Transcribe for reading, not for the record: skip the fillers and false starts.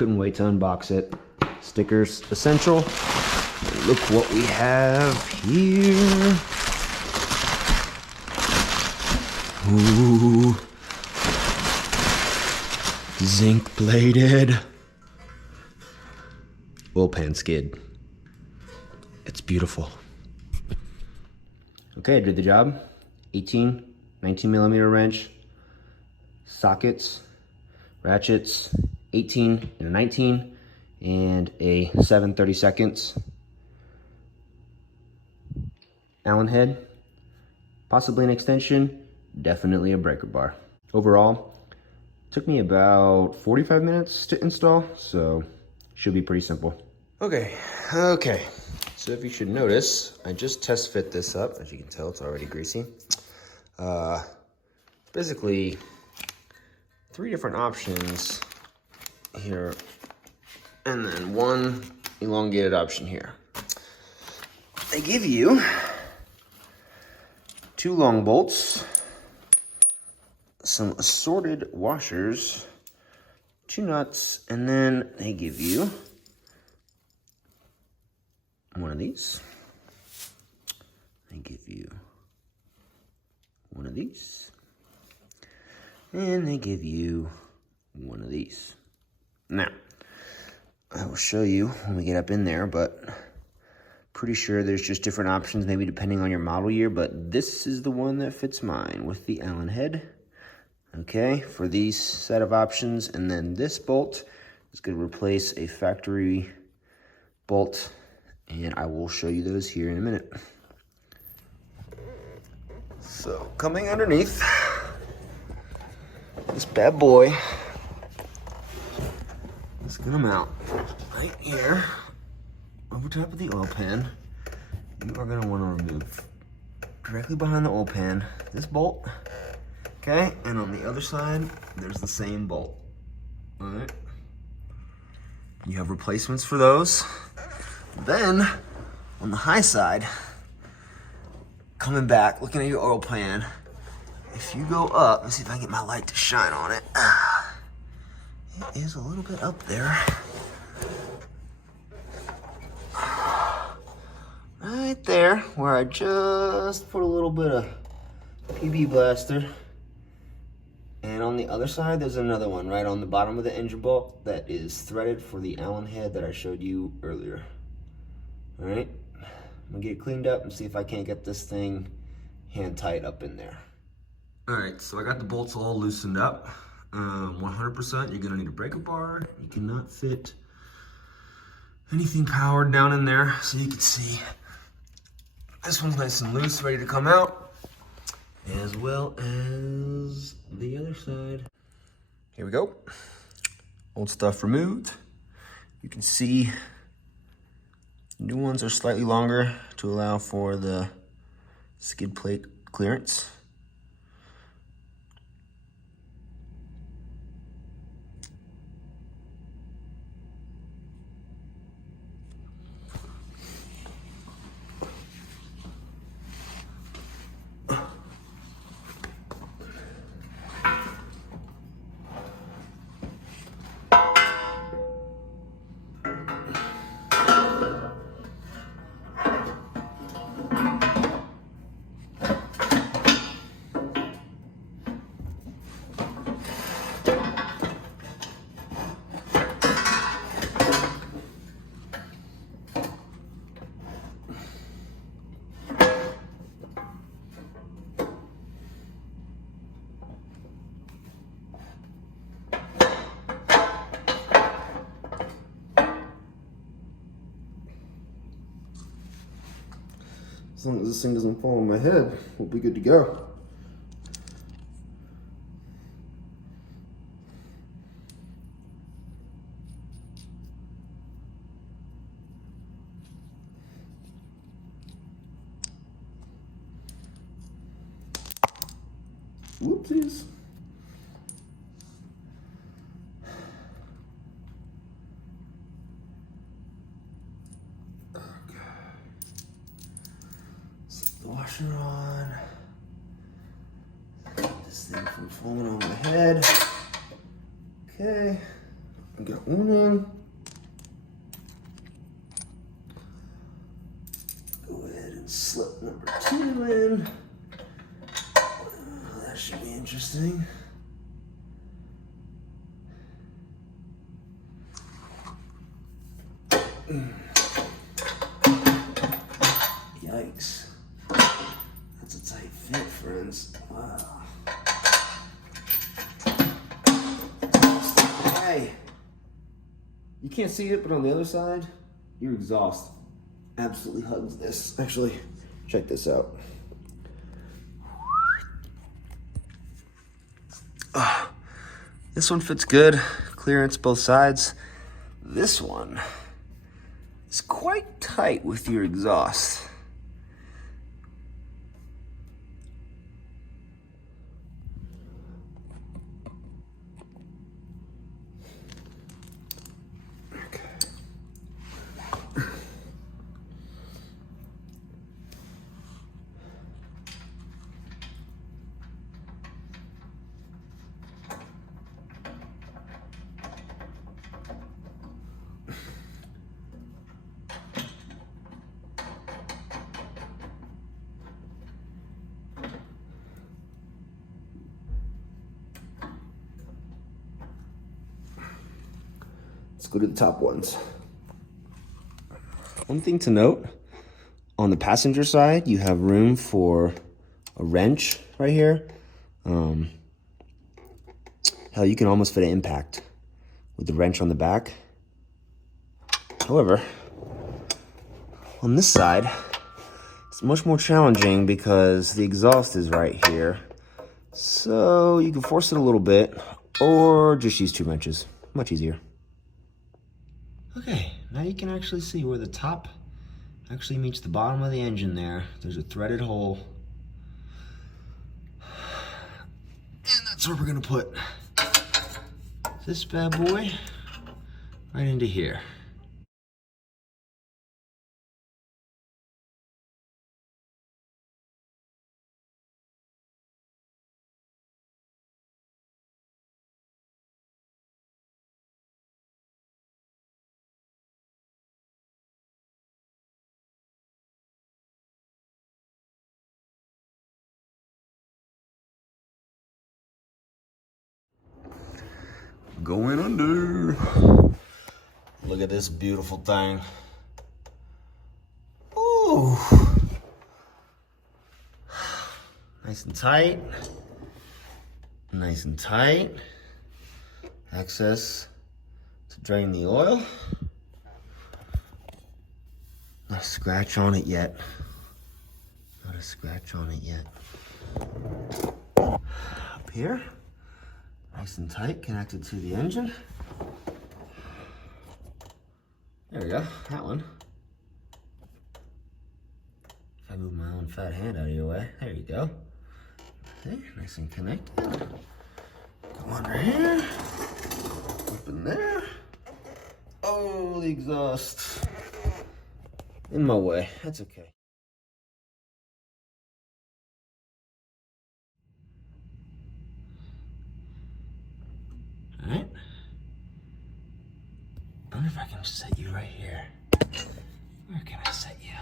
Couldn't wait to unbox it. Stickers essential. Look what we have here. Ooh. Zinc bladed. Oil pan skid. It's beautiful. Okay, I did the job. 18, 19 millimeter wrench, sockets, ratchets, 18 and a 19, and a 7/32. Allen head, possibly an extension, definitely a breaker bar. Overall, took me about 45 minutes to install, so should be pretty simple. Okay. So if you should notice, I just test fit this up. As you can tell, it's already greasy. Basically, 3 different options here, and then 1 elongated option here. They give you 2 long bolts, some assorted washers, 2 nuts, and then they give you 1 of these. They give you 1 of these. And they give you 1 of these. Now, I will show you when we get up in there, but pretty sure there's just different options, maybe depending on your model year, but this is the one that fits mine with the Allen head. Okay, for these set of options, and then this bolt is going to replace a factory bolt, and I will show you those here in a minute. So, coming underneath this bad boy, it's gonna mount right here over top of the oil pan. You are gonna want to remove directly behind the oil pan this bolt, okay? And on the other side, there's the same bolt. All right. You have replacements for those. Then, on the high side, coming back, looking at your oil pan, if you go up, let's see if I can get my light to shine on it. It is a little bit up there. Right there, where I just put a little bit of PB blaster. And on the other side, there's another one right on the bottom of the engine bolt that is threaded for the Allen head that I showed you earlier. All right, I'm gonna get it cleaned up and see if I can't get this thing hand tight up in there. All right, so I got the bolts all loosened up. 100%, you're gonna need a breaker bar. You cannot fit anything powered down in there, so you can see this one's nice and loose, ready to come out, as well as the other side. Here we go. Old stuff removed. You can see new ones are slightly longer to allow for the skid plate clearance. As long as this thing doesn't fall on my head, we'll be good to go. Whoopsies. Washer on. Keep this thing from falling on my head. Okay. Got one in. Go ahead and slip number 2 in. That should be interesting. Yikes. That's a tight fit, friends. Wow. Hey. You can't see it, but on the other side, your exhaust absolutely hugs this. Actually, check this out. This one fits good. Clearance both sides. This one is quite tight with your exhaust. Let's go to the top ones. One thing to note, on the passenger side, you have room for a wrench right here. Hell, you can almost fit an impact with the wrench on the back. However, on this side, it's much more challenging because the exhaust is right here. So you can force it a little bit or just use 2 wrenches. Much easier. Okay, now you can actually see where the top actually meets the bottom of the engine there. There's a threaded hole. And that's where we're gonna put this bad boy right into here. Going under. Look at this beautiful thing. Ooh. Nice and tight. Nice and tight. Access to drain the oil. Not a scratch on it yet. Not a scratch on it yet. Up here. Nice and tight, connected to the engine. There we go, that one. If I move my own fat hand out of your way, there you go. Okay, nice and connected. Go under here, up in there. Oh, the exhaust. In my way, that's okay. All right. I wonder if I can set you right here. Where can I set you?